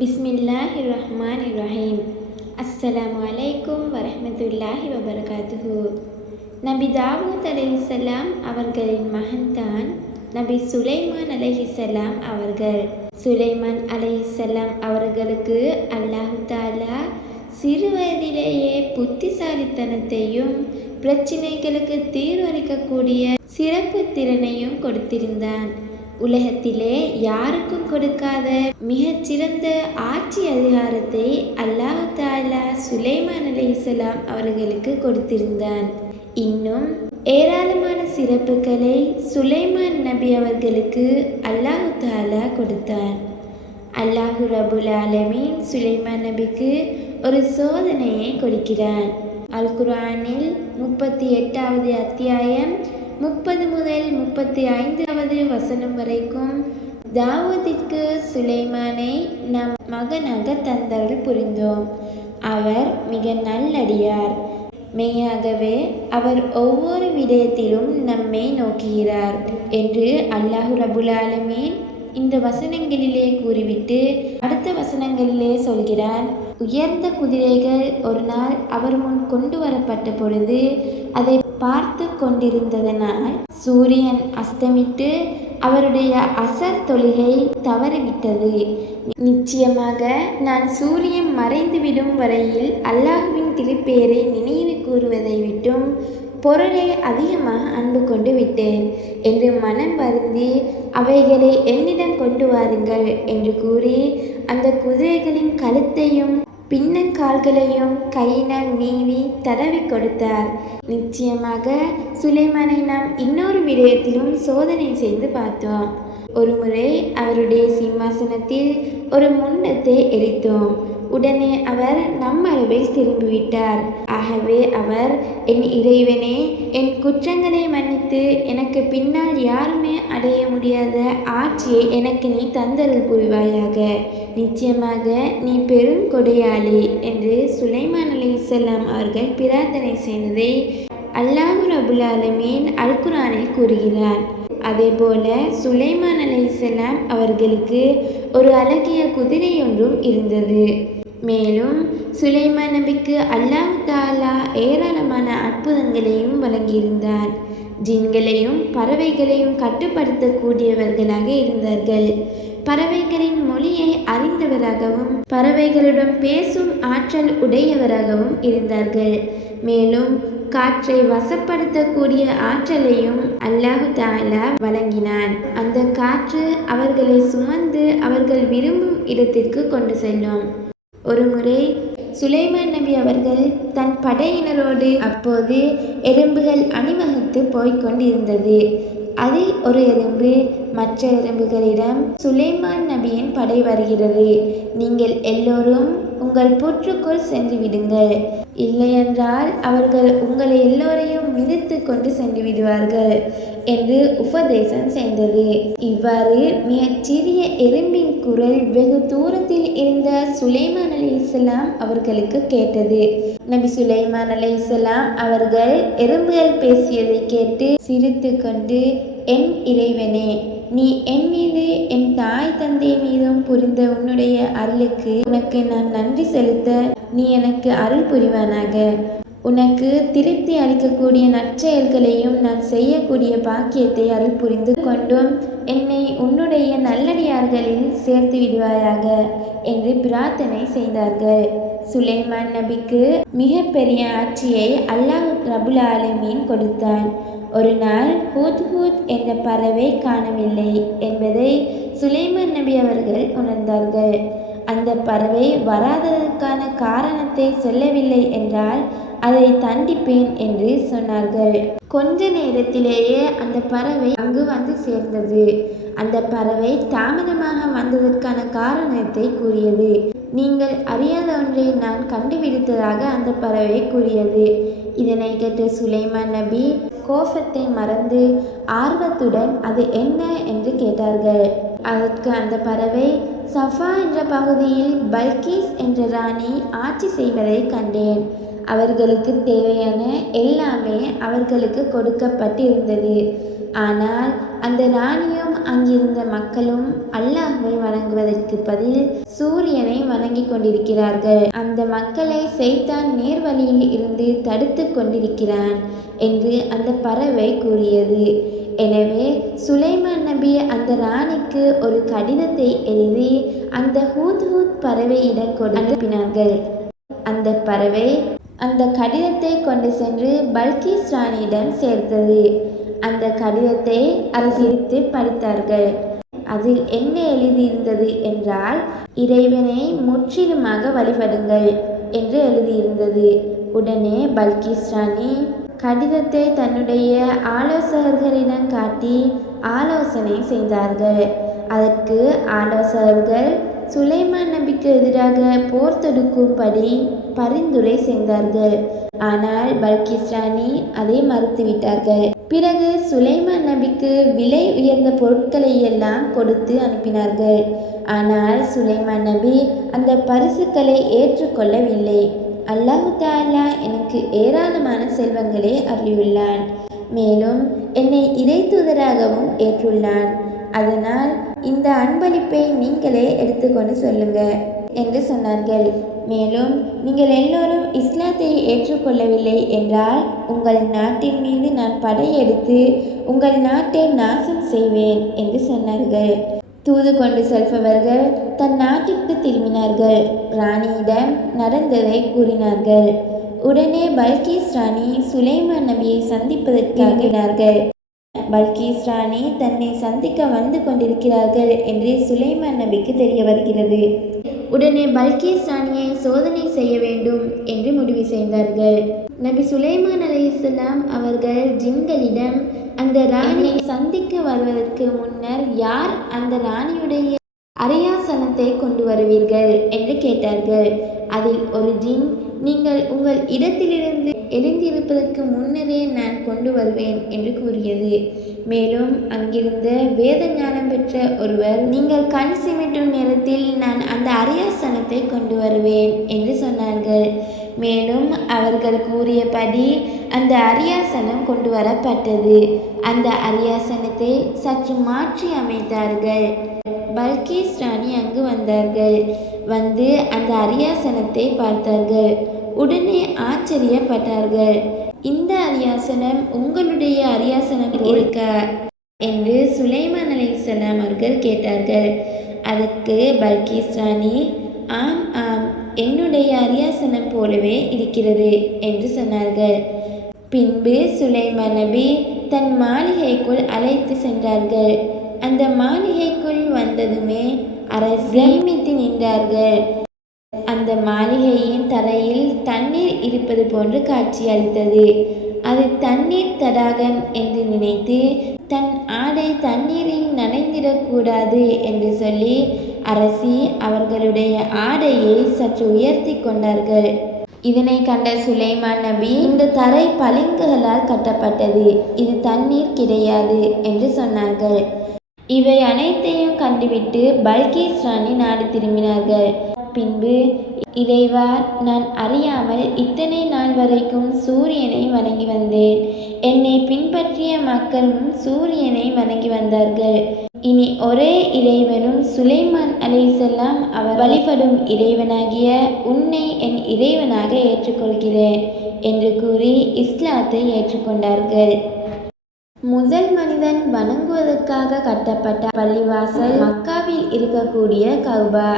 பிஸ்மில்லாஹிர்ரஹ்மானிர்ரஹீம். அஸ்ஸலாமு அலைக்கும் வரஹ்மத்துல்லாஹி வபரகாத்துஹு. நபி தாவூத் அலைஹிஸ்ஸலாம் அவர்களின் மகன்தான் நபி சுலைமான் அலைஹிஸ்ஸலாம் அவர்கள். சுலைமான் அலைஹிஸ்ஸலாம் அவர்களுக்கு அல்லாஹு தஆலா சிறு வயதிலேயே புத்திசாலித்தனத்தையும் பிரச்சினைகளுக்கு தீர்வளிக்கக்கூடிய சிறப்பு திறனையும் கொடுத்திருந்தான். உலகத்திலே யாருக்கும் கொடுக்காத மிகச்சிறந்த ஆட்சி அதிகாரத்தை அல்லாஹ் தஆலா சுலைமான் அலைஹிஸ்ஸலாம் அவர்களுக்கு கொடுத்திருந்தான். இன்னும் ஏராளமான சிறப்புகளை சுலைமான் நபி அவர்களுக்கு அல்லாஹ் தஆலா கொடுத்தான். அல்லாஹு ரப்புல் ஆலமீன் சுலைமான் நபிக்கு ஒரு சோதனையை கொடுக்கிறான். அல் குர்ஆனில் 38வது அத்தியாயம் 30 முதல் 35வது வசனம் வரைக்கும் தாவூதிற்கு சுலைமானை நம் மகனாக தந்தருள் புரிந்தோம். அவர் மிக நல்லடியார். மெய்யாகவே அவர் ஒவ்வொரு விடயத்திலும் நம்மை நோக்குகிறார் என்று அல்லாஹு ரப்புல் ஆலமீன் இந்த வசனங்களிலே கூறிவிட்டு அடுத்த வசனங்களிலே சொல்கிறான். உயர்ந்த குதிரைகள் ஒரு நாள் அவர் முன் கொண்டு வரப்பட்ட பொழுது அதை பார்த்து கொண்டிருந்ததனால் சூரியன் அஸ்தமிட்டு அவருடைய அசர் தொழுகை தவறிவிட்டது. நிச்சயமாக நான் சூரியன் மறைந்துவிடும் வரையில் அல்லாஹுவின் திருப்பெயரை நினைவு கூறுவதை விட்டும் பொருளை அதிகமாக அன்பு கொண்டு விட்டேன் என்று மனம் வருந்தி அவைகளை என்னிடம் கொண்டு வாருங்கள் என்று கூறி அந்த குதிரைகளின் கழுத்தையும் பின்னங்கால்களையும் கையினால் நீவி தடவி கொடுத்தார். நிச்சயமாக சுலைமானை நாம் இன்னொரு விடயத்திலும் சோதனை செய்து பார்த்தோம். ஒருமுறை அவருடைய சிம்மாசனத்தில் ஒரு முண்டத்தை எரித்தோம். உடனே அவர் நம்மளவில் திரும்பிவிட்டார். ஆகவே அவர், என் இறைவனே, என் குற்றங்களை மன்னித்து எனக்கு பின்னால் யாருமே அடைய முடியாத ஆட்சியை எனக்கு நீ தந்தருள் புரிவாயாக. நிச்சயமாக நீ பெரும் கொடையாளி என்று சுலைமான் அலைஹிஸ்ஸலாம் அவர்கள் பிரார்த்தனை செய்ததை அல்லாஹு ரப்புல் ஆலமீன் அல் குர்ஆனில் கூறுகிறார். அதேபோல சுலைமான் அலைஹிஸ்ஸலாம் அவர்களுக்கு ஒரு அழகிய குதிரை ஒன்றும் இருந்தது. மேலும் சுலைமான் நபிக்கு அல்லாஹ் தஆலா ஏராளமான அற்புதங்களையும் வழங்கியிருந்தார். ஜின்களையும் பறவைகளையும் கட்டுப்படுத்தக்கூடியவர்களாக இருந்தார்கள். பறவைகளின் மொழியை அறிந்தவராகவும் பறவைகளுடன் பேசும் ஆற்றல் உடையவராகவும் இருந்தார்கள். மேலும் காற்றை வசப்படுத்தக்கூடிய ஆற்றலையும் அல்லாஹ் தஆலா வழங்கினான். அந்த காற்று அவர்களை சுமந்து அவர்கள் விரும்பும் இடத்திற்கு கொண்டு செல்லும். ஒருமுறை சுலைமான் நபி அவர்கள் தன் படையினரோடு அப்போது எறும்புகள் அணிவகுத்து போய்கொண்டிருந்தது. அதில் ஒரு எறும்பு மற்ற எறும்புகளிடம், சுலைமான் நபியின் படை வருகிறது, நீங்கள் எல்லோரும் உங்கள் புற்றுக்குள் சென்று விடுங்கள், இல்லையென்றால் அவர்கள் உங்களை எல்லோரையும் மிதித்து கொண்டு சென்று விடுவார்கள் என்று உபதேசம் செய்தது. இவ்வாறு மிகச் சிறிய எறும்பின் குரல் வெகு தூரத்தில் இருந்த சுலைமான் அலைஹிஸ்ஸலாம் அவர்களுக்கு கேட்டது. நபி சுலைமான் அலைஹிஸ்ஸலாம் அவர்கள் எறும்புகள் பேசியதை கேட்டு சிரித்து கொண்டு, என் இறைவனே, நீ என் மீது என் தாய் தந்தை மீதும் புரிந்த உன்னுடைய அருளுக்கு உனக்கு நான் நன்றி செலுத்த நீ எனக்கு அருள் புரிவானாக. உனக்கு திருப்தி அளிக்கக்கூடிய நற்செயல்களையும் நான் செய்யக்கூடிய பாக்கியத்தை அருள் புரிந்து கொண்டும் என்னை உன்னுடைய நல்லடியார்களில் சேர்த்து விடுவாயாக என்று பிரார்த்தனை செய்தார்கள். சுலைமான் நபிக்கு மிக பெரிய ஆட்சியை அல்லாஹ் ரப்புல் ஆலமீன் கொடுத்தான். ஒரு நாள் ஹுத்ஹுத் என்ற பறவை காணவில்லை என்பதை சுலைமான் நபி அவர்கள் உணர்ந்தார்கள். அந்த பறவை வராததற்கான காரணத்தை சொல்லவில்லை என்றால் அதை தண்டிப்பேன் என்று சொன்னார்கள். கொஞ்ச நேரத்திலேயே அந்த பறவை அங்கு வந்து சேர்ந்தது. அந்த பறவை தாமதமாக வந்ததற்கான காரணத்தை கூறியது. நீங்கள் அறியாத ஒன்றை நான் கண்டுபிடித்ததாக அந்த பறவை கூறியது. இதனை கேட்ட சுலைமான் நபி கோபத்தை மறந்து ஆர்வத்துடன் அது என்ன என்று கேட்டார்கள். அதற்கு அந்த பறவை, சஃபா என்ற பகுதியில் பல்கீஸ் என்ற ராணி ஆட்சி செய்வதை கண்டேன். அவர்களுக்கு தேவையான எல்லாமே அவர்களுக்கு கொடுக்கப்பட்டிருந்தது. ஆனால் அந்த ராணியும் அங்கிருந்த மக்களும் அல்லாஹ்வை வணங்குவதற்கு பதில் சூரியனை வணங்கி கொண்டிருக்கிறார்கள். அந்த மக்களை ஷைத்தான் நேர்வழியில் இருந்து தடுத்து கொண்டிருக்கிறான் என்று அந்த பறவை கூறியது. எனவே சுலைமான் நபி அந்த ராணிக்கு ஒரு கடிதத்தை எழுதி அந்த ஹூத் பறவையிடம் அனுப்பினார்கள். அந்த பறவை அந்த கடிதத்தை கொண்டு சென்று பல்கீஸ் ராணியிடம் சேர்த்தது. அந்த கடிதத்தை அரசித்து படித்தார்கள். அதில் என்ன எழுதியிருந்தது என்றால், இறைவனை முற்றிலுமாக வழிபடுங்கள் என்று எழுதியிருந்தது. உடனே பல்கீஸ் ராணி கடிதத்தை தன்னுடைய ஆலோசகர்களிடம் காட்டி ஆலோசனை செய்தார்கள். அதற்கு ஆலோசகர்கள் சுலைமான் நபிக்கு எதிராக போர் தொடுக்கும்படி பரிந்துரை செய்தார்கள். ஆனால் பல்கீஸ் ராணி அதை மறுத்துவிட்டார்கள். பிறகு சுலைமான் நபிக்கு விலை உயர்ந்த பொருட்களை எல்லாம் கொடுத்து அனுப்பினார்கள். ஆனால் சுலைமான் நபி அந்த பரிசுகளை ஏற்றுக்கொள்ளவில்லை. அல்லாஹு தஆலா எனக்கு ஏராளமான செல்வங்களை அருளியுள்ளான், மேலும் என்னை இறை தூதராகவும் ஏற்றுள்ளான். அதனால் இந்த அன்பளிப்பை நீங்களே எடுத்துக்கொண்டு சொல்லுங்க என்று சொன்னார்கள். மேலும் நீங்கள் எல்லோரும் இஸ்லாத்தை ஏற்றுக்கொள்ளவில்லை என்றால் உங்கள் நாட்டின் மீது நான் படையெடுத்து உங்கள் நாட்டை நாசம் செய்வேன் என்று சொன்னார்கள். தூது கொண்டு செல்பவர்கள் தன் நாட்டிற்கு திரும்பினார்கள். ராணியிடம் நடந்ததை கூறினார்கள். உடனே பல்கீஸ் ராணி சுலைமான் நபியை சந்திப்பதற்காக பல்கீஸ் ராணி தன்னை சந்திக்க வந்து கொண்டிருக்கிறார்கள் என்று சுலைமான் நபிக்கு தெரிய வருகிறது. உடனே பல்கீஸ் ராணியை சோதனை செய்ய வேண்டும் என்று முடிவு செய்தார்கள். நபி சுலைமான் அலைஹிஸ்ஸலாம் அவர்கள் ஜின்களிடம் அந்த ராணியை சந்திக்க வருவதற்கு முன்னர் யார் அந்த ராணியுடைய அரியாசனத்தை கொண்டு வருவீர்கள் என்று கேட்டார்கள். அதில் ஒரு ஜின், நீங்கள் உங்கள் இடத்திலிருந்து எழுந்திருப்பதற்கு முன்னரே நான் கொண்டு வருவேன் என்று கூறியது. மேலும் அங்கிருந்த வேத ஞானம் பெற்ற ஒருவர், நீங்கள் கண் சிமிட்டும் நேரத்தில் நான் அந்த அரியாசனத்தை கொண்டு வருவேன் என்று சொன்னார்கள். மேலும் அவர்கள் கூறியபடி அந்த அரியாசனம் கொண்டு வரப்பட்டது. அந்த அரியாசனத்தை சற்று மாற்றி அமைத்தார்கள். பல்கீஸ் ராணி அங்கு வந்தார்கள். வந்து அந்த அரியாசனத்தை பார்த்தார்கள். உடனே ஆச்சரியப்பட்டார்கள். இந்த அரியாசனம் உங்களுடைய அரியாசனம் இருக்கா என்று சுலைமான் அலைஹிஸ்ஸலாம் அவர்கள் கேட்டார்கள். அதற்கு பல்கீஸ் ராணி, ஆம் ஆம், என்னுடைய அரியாசனம் போலவே இருக்கிறது என்று சொன்னார்கள். பின்பு சுலைமான் நபி தன் மாளிகைக்குள் அழைத்து சென்றார்கள். அந்த மாளிகைக்குள் வந்ததுமே அரசர் மீது நின்றார்கள். அந்த மாளிகையின் தரையில் தண்ணீர் இருப்பது போன்று காட்சி அளித்தது. அது தண்ணீர் தடாகம் என்று நினைத்து தன் ஆடை தண்ணீரில் நனைந்திடக்கூடாது என்று சொல்லி அரசி அவர்களுடைய ஆடையை சற்று உயர்த்தி கொண்டார்கள். இதனை கண்ட சுலைமான் நபி, இந்த தரை பளிங்குகளால் கட்டப்பட்டது, இது தண்ணீர் கிடையாது என்று சொன்னார்கள். இவை அனைத்தையும் கண்டுவிட்டு பல்கீஸ் ராணி நாடு திரும்பினார்கள். பின்பு, இறைவா, நான் அறியாமல் இத்தனை நாள் வரைக்கும் சூரியனை வணங்கி வந்தேன். என்னை பின்பற்றிய மக்களும் சூரியனை வணங்கி வந்தார்கள். இனி ஒரே இறைவனும் சுலைமான் அலைஹிஸ்ஸலாம் அவர் வழிபடும் இறைவனாகிய உன்னை என் இறைவனாக ஏற்றுக்கொள்கிறேன் என்று கூறி இஸ்லாத்தை ஏற்றுக்கொண்டார்கள். முதல் மனிதன் வணங்குவதற்காக கட்டப்பட்ட பள்ளிவாசல் மக்காவில் இருக்கக்கூடிய கௌபா.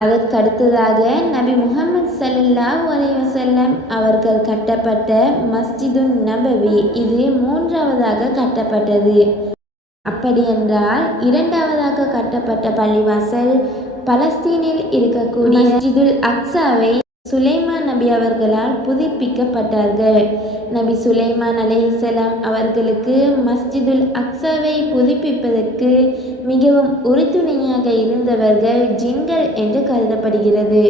அதற்கடுத்ததாக நபி முஹம்மது ஸல்லல்லாஹு அலைஹி வஸல்லம் அவர்கள் கட்டப்பட்ட மஸ்ஜிதுன் நபவி, இது மூன்றாவதாக கட்டப்பட்டது. அப்படியென்றால் இரண்டாவதாக கட்டப்பட்ட பள்ளிவாசல் பலஸ்தீனில் இருக்கக்கூடிய மஸ்ஜிதுல் அக்ஸாவை சுலைமான் நபி அவர்களால் புதுப்பிக்கப்பட்டார்கள். நபி சுலைமான் அலைஹிஸ்ஸலாம் அவர்களுக்கு மஸ்ஜிதுல் அக்ஸாவை புதுப்பிப்பதற்கு மிகவும் உறுதுணையாக இருந்தவர்கள் ஜின்கள் என்று கருதப்படுகிறது.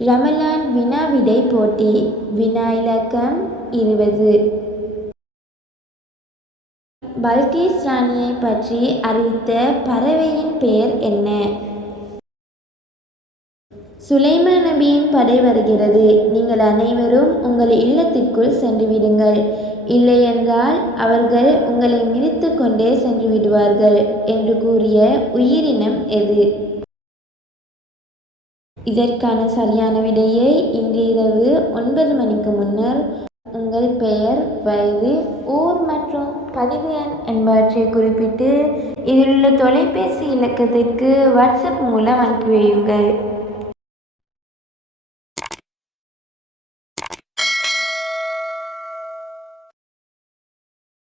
ரமலான் வினாவிடை போட்டி. வினா இலக்கம் 20. பல்கீஸ் ராணியை பற்றி அறிவித்த பறவையின் பெயர் என்ன? சுலைமான் நபியின் படை வருகிறது, நீங்கள் அனைவரும் உங்கள் இல்லத்திற்குள் சென்று விடுங்கள். இல்லையென்றால் அவர்கள் உங்களை மிதித்து கொண்டே சென்று விடுவார்கள் என்று கூறிய உயிரினம் எது? இதற்கான சரியான விடையை இன்று இரவு 9 மணிக்கு முன்னர் உங்கள் பெயர், வயது, ஊர் மற்றும் பதிவு எண் என்பவற்றை குறிப்பிட்டு இதிலுள்ள தொலைபேசி இலக்கத்திற்கு வாட்ஸ்அப் மூலம் அனுப்பி வையுங்கள்.